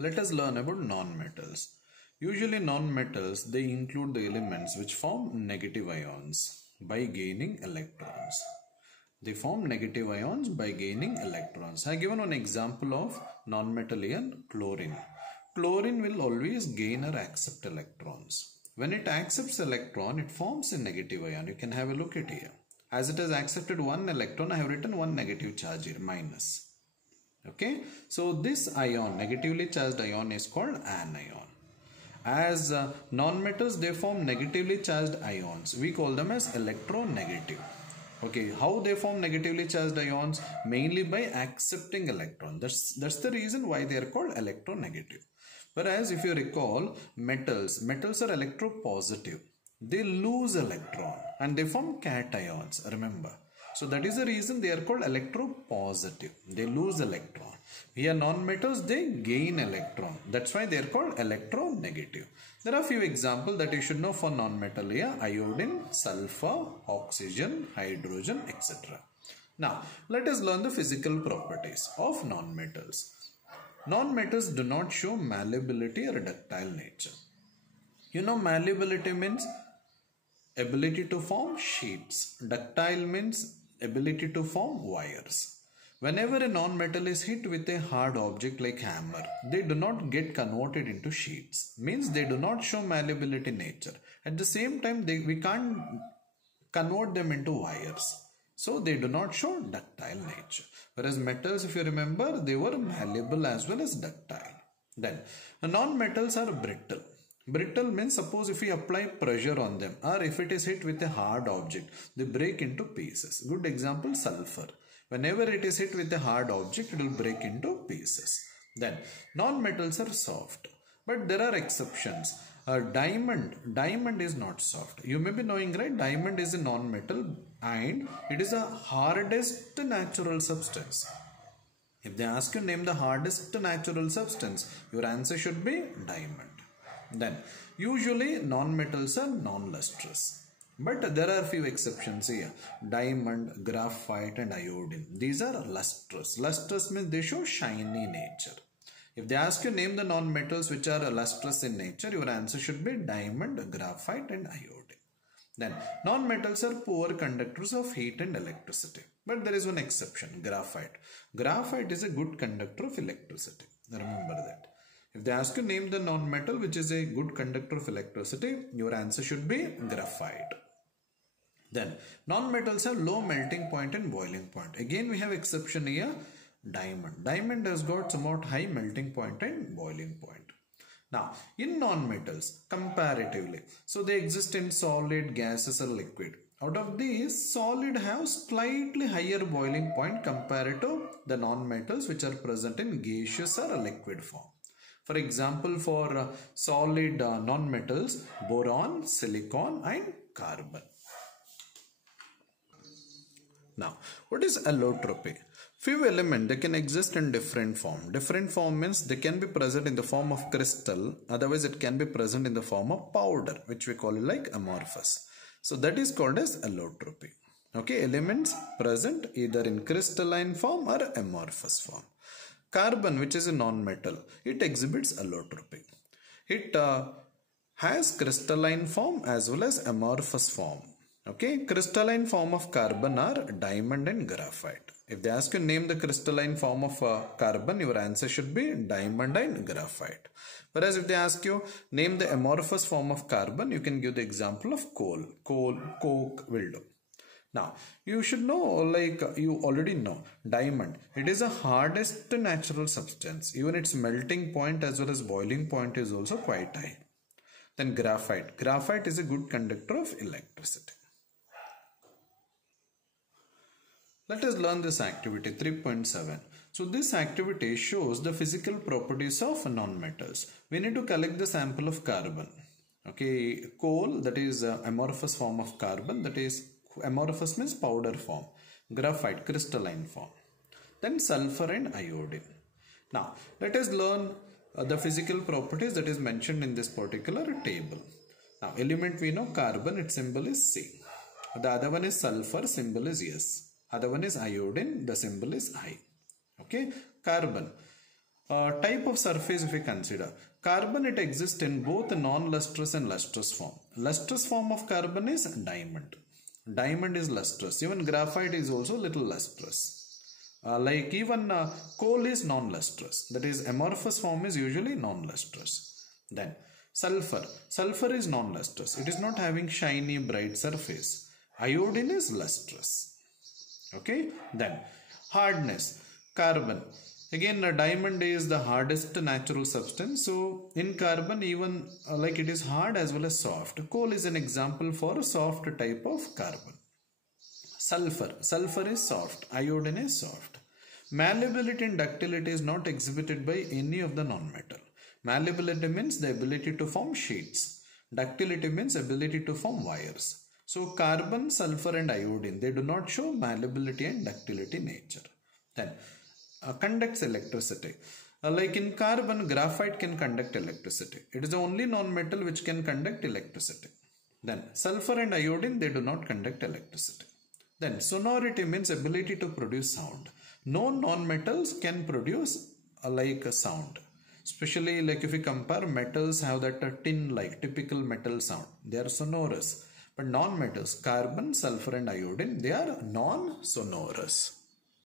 Let us learn about non-metals. Usually non-metals, they include the elements which form negative ions by gaining electrons. They form negative ions by gaining electrons. I have given one example of non-metal ion, chlorine. Chlorine will always gain or accept electrons. When it accepts electron, it forms a negative ion. You can have a look at here. As it has accepted one electron, I have written one negative charge here, minus. Okay, so this ion, negatively charged ion, is called anion. As non-metals, they form negatively charged ions. We call them as electronegative. Okay, how they form negatively charged ions? Mainly by accepting electron. That's the reason why they are called electronegative. Whereas if you recall, metals are electropositive. They lose electron and they form cations, remember. So that is the reason they are called electropositive. They lose electron. Here non-metals, they gain electron. That's why they are called electronegative. There are a few examples that you should know for non-metal here: iodine, sulfur, oxygen, hydrogen, etc. Now, let us learn the physical properties of non-metals. Non-metals do not show malleability or ductile nature. You know, malleability means ability to form sheets. Ductile means ability to form wires. Whenever a non-metal is hit with a hard object like hammer, they do not get converted into sheets. Means they do not show malleability nature. At the same time, we can't convert them into wires. So they do not show ductile nature. Whereas metals, if you remember, they were malleable as well as ductile. Then non-metals are brittle. Brittle means, suppose if we apply pressure on them, or if it is hit with a hard object, they break into pieces. Good example, sulfur. Whenever it is hit with a hard object, it will break into pieces. Then non-metals are soft, but there are exceptions. Diamond is not soft. You may be knowing, right? Diamond is a non-metal and it is a hardest natural substance. If they ask you name the hardest natural substance, your answer should be diamond. Then usually non-metals are non-lustrous, but there are few exceptions here: diamond, graphite and iodine. These are lustrous. Lustrous means they show shiny nature. If they ask you name the non-metals which are lustrous in nature, your answer should be diamond, graphite and iodine. Then non-metals are poor conductors of heat and electricity, but there is one exception: graphite. Graphite is a good conductor of electricity. Remember that. If they ask you name the non-metal which is a good conductor of electricity, your answer should be graphite. Then non-metals have low melting point and boiling point. Again we have exception here: diamond. Diamond has got somewhat high melting point and boiling point. Now in non-metals, comparatively, so they exist in solid, gases or liquid. Out of these, solid have slightly higher boiling point compared to the non-metals which are present in gaseous or liquid form. For example, for solid non-metals, boron, silicon and carbon. Now, what is allotropy? Few elements, they can exist in different form. Different form means they can be present in the form of crystal, otherwise it can be present in the form of powder, which we call it like amorphous. So that is called as allotropy. Okay, elements present either in crystalline form or amorphous form. Carbon, which is a non-metal, it exhibits allotropy. It has crystalline form as well as amorphous form. Okay, crystalline form of carbon are diamond and graphite. If they ask you name the crystalline form of carbon, your answer should be diamond and graphite. Whereas if they ask you name the amorphous form of carbon, you can give the example of coal, coke will do. Now, you should know, like you already know, diamond, it is the hardest natural substance. Even its melting point as well as boiling point is also quite high. Then graphite. Graphite is a good conductor of electricity. Let us learn this activity 3.7. So this activity shows the physical properties of non-metals. We need to collect the sample of carbon. Okay, coal, that is amorphous form of carbon, that is amorphous means powder form. Graphite, crystalline form. Then sulfur and iodine. Now let us learn the physical properties that is mentioned in this particular table. Now element we know, carbon, its symbol is C. The other one is sulfur, symbol is S. Other one is iodine, the symbol is I. Okay, carbon. Type of surface if we consider. Carbon, it exists in both non-lustrous and lustrous form. Lustrous form of carbon is diamond. Diamond is lustrous. Even graphite is also little lustrous. Like even coal is non-lustrous. That is, amorphous form is usually non-lustrous. Then sulfur. Sulfur is non-lustrous. It is not having shiny bright surface. Iodine is lustrous. Okay. Then hardness. Carbon. Again, a diamond is the hardest natural substance. So in carbon, even like it is hard as well as soft. Coal is an example for a soft type of carbon. Sulfur. Sulfur is soft. Iodine is soft. Malleability and ductility is not exhibited by any of the non-metal. Malleability means the ability to form sheets. Ductility means ability to form wires. So carbon, sulfur and iodine, they do not show malleability and ductility nature. Then conducts electricity. Like in carbon, graphite can conduct electricity. It is the only non-metal which can conduct electricity. Then sulfur and iodine, they do not conduct electricity. Then sonority means ability to produce sound. No non-metals can produce like a sound. Especially like if we compare, metals have that tin-like typical metal sound. They are sonorous. But non-metals, carbon, sulfur and iodine, they are non-sonorous.